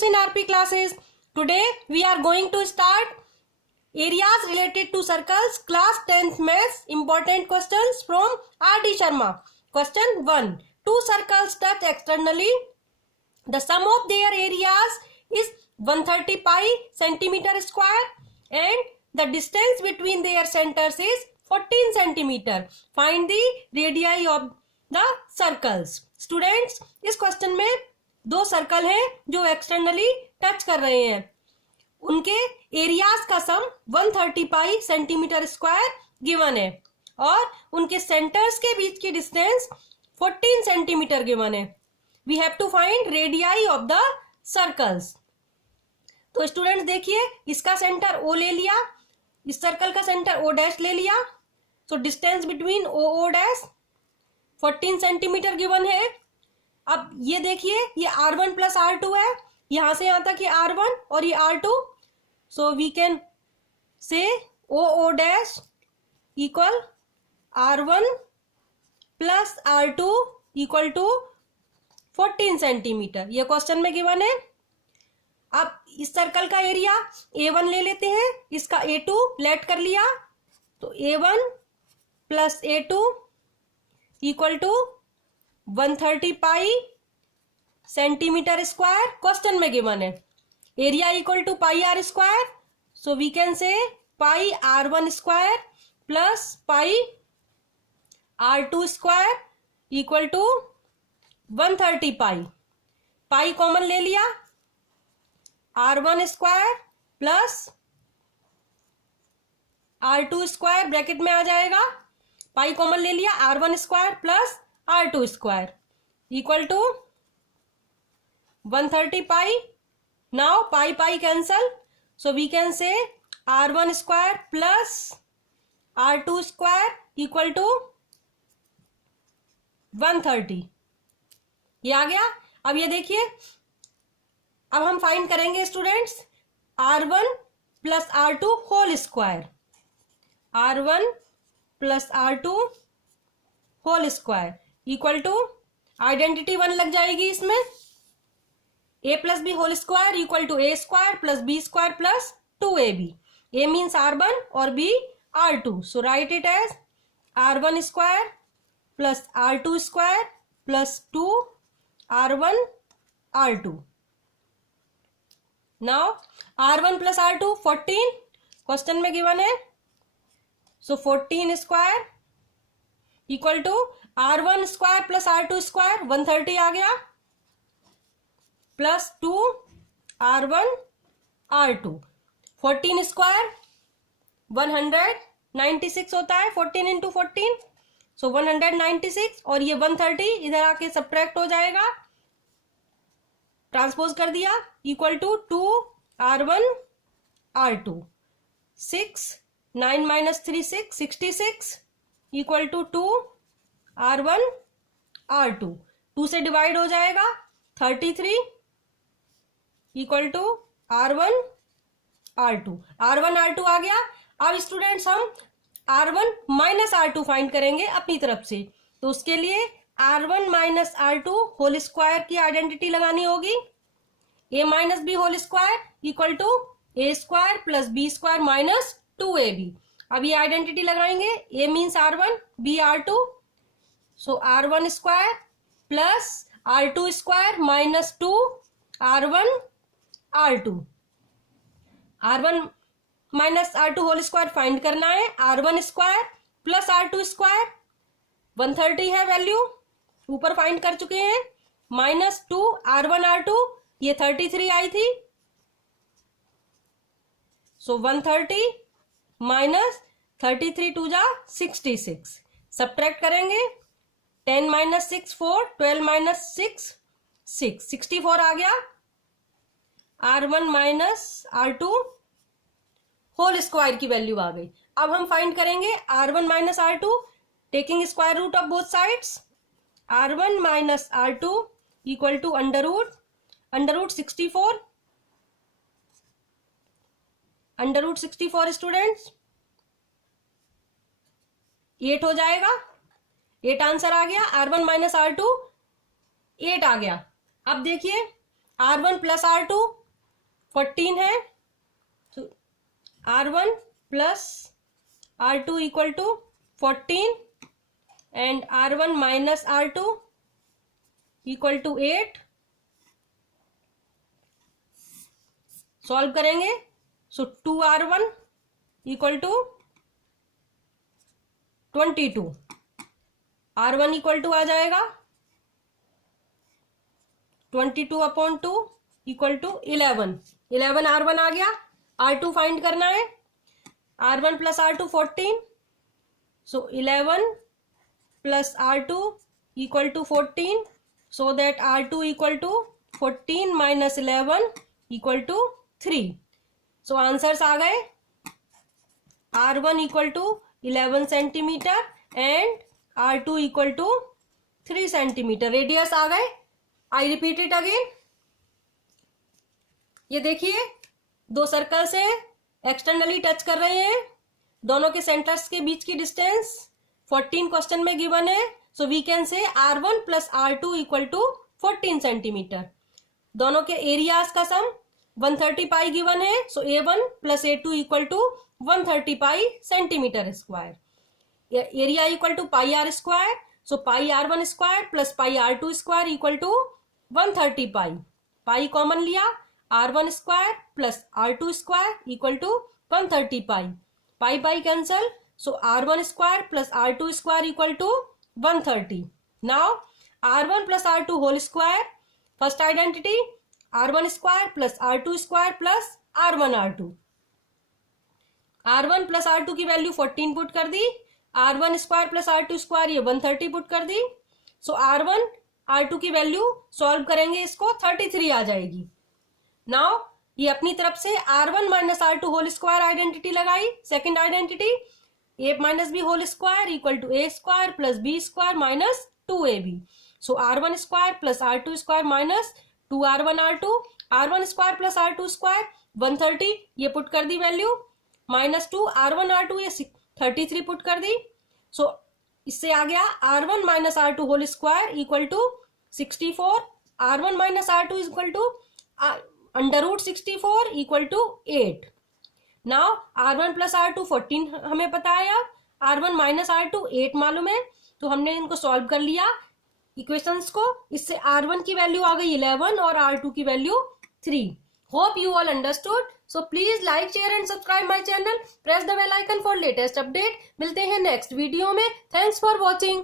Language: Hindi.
students in RP classes. Today we are going to start areas related to circles class 10th maths important questions from R.D. Sharma. Question 1. Two circles touch externally. The sum of their areas is 130 pi centimeter square and the distance between their centers is 14 centimeter. Find the radii of the circles. Students, इस क्वेश्चन में दो सर्कल हैं जो एक्सटर्नली टच कर रहे हैं, उनके एरियाज का sum 130 pi centimetre square given है और उनके सेंटर्स के बीच की डिस्टेंस 14 सेंटीमीटर गिवन है. We have to find radii of the circles. तो स्टूडेंट्स देखिए, इसका सेंटर O ले लिया, इस सर्कल का सेंटर O डैश ले लिया. तो distance between O dash 14 centimetre given है. अब ये देखिए, ये R1 प्लस R2 है, यहां से यहां तक ये R1 और ये R2. So we can say O dash equal R1 plus R2 equal to 14 centimetre. ये क्वेश्चन में गिवन है. अब इस सर्कल का एरिया A1 ले लेते हैं, इसका A2 लेट कर लिया. तो A1 plus A2 equal to 130 pi centimetre square question में गिवन है. Area equal to pi are square. So we can say pi R1 square plus pi R2 square equal to 130 pi. Pi common ले लिया, R1 square plus R2 square bracket में आ जाएगा. पाई कॉमन ले लिया, R1 square plus R2 square equal to 130 pi. Now pi pi cancel. So we can say R1 square plus R2 square equal to 130. ये आ गया. अब ये देखिए, अब हम फाइंड करेंगे students R1 plus R2 whole square. R1 plus R2 whole square equal to identity 1 लग जाएगी इसमें. A plus b whole square equal to A square plus B square plus 2AB. A means R1 और B R2. So write it as R1 square plus R2 square plus 2 R1 R2. Now R1 plus R2 14 question में गिवन है. So 14 square equal to R1 square plus R2 square 130 आ गया प्लस 2 R1 R2. 14 स्क्वायर 196 होता है, 14 इंटू 14. सो 196 और ये 130 इधर आके सब्ट्रैक्ट हो जाएगा, ट्रांसपोज कर दिया equal to 2 R1 R2. 6 9 minus 3 6 66 equal to 2 R1 R2. 2 से डिवाइड हो जाएगा 33 equal to R1 R2. R1 R2 आ गया. अब स्टूडेंट्स हम R1 माइनस R2 फाइंड करेंगे अपनी तरफ से. तो उसके लिए R1 minus R2 whole square की आइडेंटिटी लगानी होगी. A minus B whole square equal to A square plus B square minus 2AB. अब ये आइडेंटिटी लगाएंगे. A means R1, B R2. So R1 square plus R2 square minus 2 R1 R2. R1 minus R2 whole square find करना है. R1 square plus R2 square 130 है वैल्यू, ऊपर फाइंड कर चुके हैं. माइनस 2 R1 R2, ये 33 आई थी. सो 130 माइनस 33 टू जा 66. सब्ट्रैक्ट करेंगे. 10 माइनस 6 4, 12 माइनस 6 6, 64 आ गया. R1 minus R2 whole square की वैल्यू आ गई. अब हम फाइंड करेंगे R1 minus R2 taking square root of both sides. R1 minus R2 equal to under root 64. Under root 64 students 8 हो जाएगा. 8 आंसर आ गया. R1 माइनस R2 8 आ गया. अब देखिए R1 प्लस R2 14 है, तो R1 plus R2 equal to 14 and R1 minus R2 equal to 8। Solve करेंगे, so 2R1 equal to 22, R1 equal to आ जाएगा 22/2 इक्वल टू 11 R1 आ गया। R2 फाइंड करना है, R1 plus R2 14, so 11 plus R2 equal to 14, so that R2 equal to 14 minus 11 equal to 3। So answers आ गए, R1 equal to 11 centimetre and R2 equal to 3 centimetre. Radius आ गए। I repeat it again. ये देखिए, दो सर्कल से एक्सटर्नली टच कर रहे हैं, दोनों के सेंटर्स के बीच की डिस्टेंस 14 क्वेश्चन में गिवन है, सो we can say R1 plus R2 equal to 14 centimetre. दोनों के एरियाज का सम 130 पाई गिवन है, so A1 plus A2 equal to 130 pi centimetre square. Area equal to pi are square, so pi R1 square plus pi R2 square equal to 130 pi. Pi common लिया, R1 square plus R2 square equal to 130 pi. Pi pi cancel, so R1 square plus R2 square equal to 130। Now R1 plus R2 whole square, first identity R1 square plus R2 square plus R1 R2। R1 plus R2 की वैल्यू 14 पुट कर दी, R1 square plus R2 square ये 130 पुट कर दी। सो R1 R2 की वैल्यू सॉल्व करेंगे, इसको 33 आ जाएगी। नाउ ये अपनी तरफ से R1 minus R2 whole square identity लगाई, second identity A minus B whole square equal to A square plus B square minus 2AB। So R1 square plus R2 square minus 2R1 R2, R1 square plus R2 square 130 ये पुट कर दी वैल्यू, माइनस 2 R1 R2 ये 33 पुट कर दी। सो इससे आ गया R1 minus R2 whole square equal to 64, R1 minus R2 equal to under root 64 equal to 8। Now R1 plus R2 14 हमें पता है, अब R1 माइनस R2 8 मालूम है, तो हमने इनको सॉल्व कर लिया इक्वेशंस को। इससे R1 की वैल्यू आ गई 11 और R2 की value 3। Hope you all understood. So please like, share and subscribe my channel, press the bell icon for latest update. मिलते हैं नेक्स्ट वीडियो में। Thanks for watching.